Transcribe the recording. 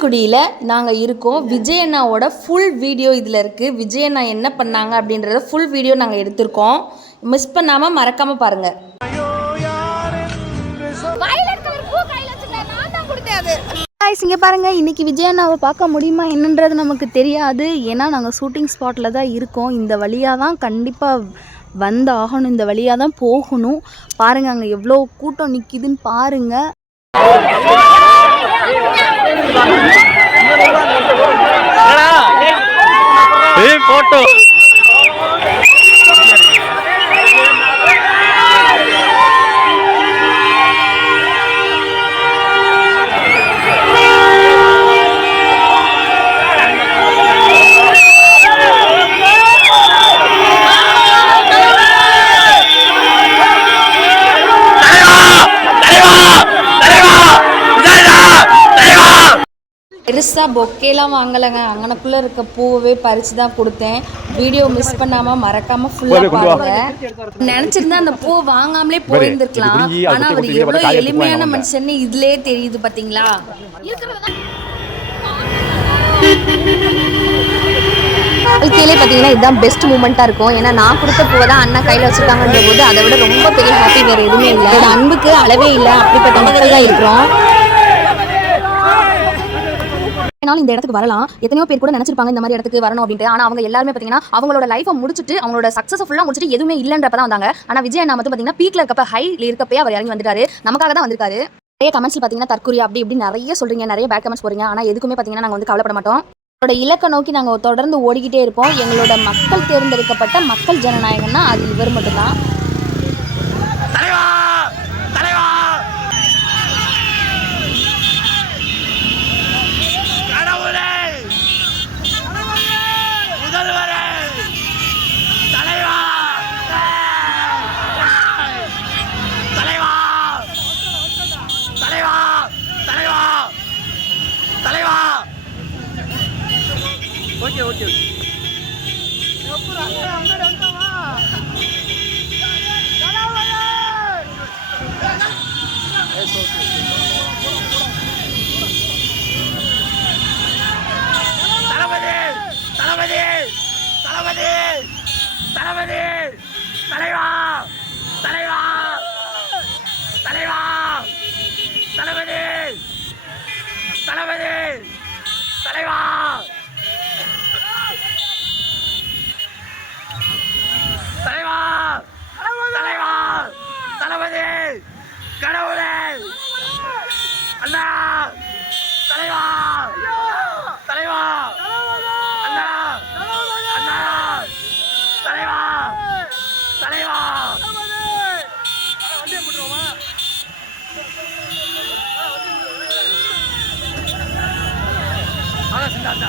தூத்துக்குடியில் நாங்கள் இருக்கோம். விஜய் அண்ணாவோட ஃபுல் வீடியோ இதில் இருக்குது. விஜய் அண்ணா என்ன பண்ணாங்க அப்படின்றத ஃபுல் வீடியோ நாங்கள் எடுத்திருக்கோம். மிஸ் பண்ணாமல் மறக்காமல் பாருங்கள். இங்கே பாருங்கள், இன்றைக்கி விஜய் அண்ணாவை பார்க்க முடியுமா என்னன்றது நமக்கு தெரியாது. ஏன்னா நாங்கள் ஷூட்டிங் ஸ்பாட்டில் தான் இருக்கோம். இந்த வழியாக தான் கண்டிப்பாக வந்து ஆகணும், இந்த வழியாக தான் போகணும். பாருங்கள் அங்கே எவ்வளோ கூட்டம் நிற்கிதுன்னு பாருங்கள். போட்டோ பெருசாக பொக்கேலாம் வாங்கலைங்க. அங்கனக்குள்ளே இருக்க பூவே பறித்து தான் கொடுத்தேன். வீடியோ மிஸ் பண்ணாமல் மறக்காமல் ஃபுல்லாக பாருங்கள். நினச்சிருந்தா அந்த பூ வாங்காமலே போயிருந்துருக்கலாம். ஆனால் அவர் எவ்வளோ எளிமையான மனுஷன்னு இதிலே தெரியுது பார்த்தீங்களா. வாழ்க்கையிலே பார்த்தீங்கன்னா இதுதான் பெஸ்ட் மூமெண்ட்டாக இருக்கும். ஏன்னா நான் கொடுத்த பூவை தான் அண்ணா கையில் வச்சுருக்காங்கன்ற போது அதை விட ரொம்ப பெரிய ஹாப்பி வேறு எதுவுமே இல்லை. அன்புக்கு அளவே இல்லை. அப்படிப்பட்ட மக்கள் தான் இருக்கிறோம். இந்த இடத்துக்கு வரலாம். எத்தனையோ பேர் கூட நினைச்சிருப்பாங்க இந்த மாதிரி இடத்துக்கு வரணும் அப்படின்ட்டு. ஆனா அவங்க எல்லாருமே பாத்தீங்கன்னா அவங்களோட லைஃபை முடிச்சுட்டு, அவங்களோட சக்சஸ் ஃபுல்லா முடிச்சுட்டு எதுவுமே இல்லன்றப்பதான் வந்தாங்க. ஆனா விஜய் அண்ணா மட்டும் பாத்தீங்கன்னா பீக்ல இருக்கப்ப, ஹைல இருக்கப்பே அவர் இறங்கி வந்துட்டாரு. நமக்காக தான் வந்திருக்காரு. நிறைய கமெண்ட்ஸ் பாத்தீங்கன்னா தற்கொலை அப்படி இப்படி நிறைய சொல்றீங்க, நிறைய பேட் கமெண்ட்ஸ் போறீங்க. ஆனா எதுக்குமே பாத்தீங்கன்னா நாங்க வந்து கவலைப்பட மாட்டோம். எங்களோட இலக்கை நோக்கி நாங்க தொடர்ந்து ஓடிக்கிட்டே இருப்போம். எங்களோட மக்கள் தேர்ந்தெடுக்கப்பட்ட மக்கள் ஜனநாயகம்னா அது இவர் மட்டும்தான். ஓகே ஓகே தளபதி தளபதி தளபதி தளபதி தலைவா தலைவா தலைவா தளபதி தளபதி தலைவா தலைவா தலைவா தளபதி கடவுளே அண்ணா தலைவா தலைவா அண்ணா அண்ணா தலைவா தலைவா சிந்தாந்தா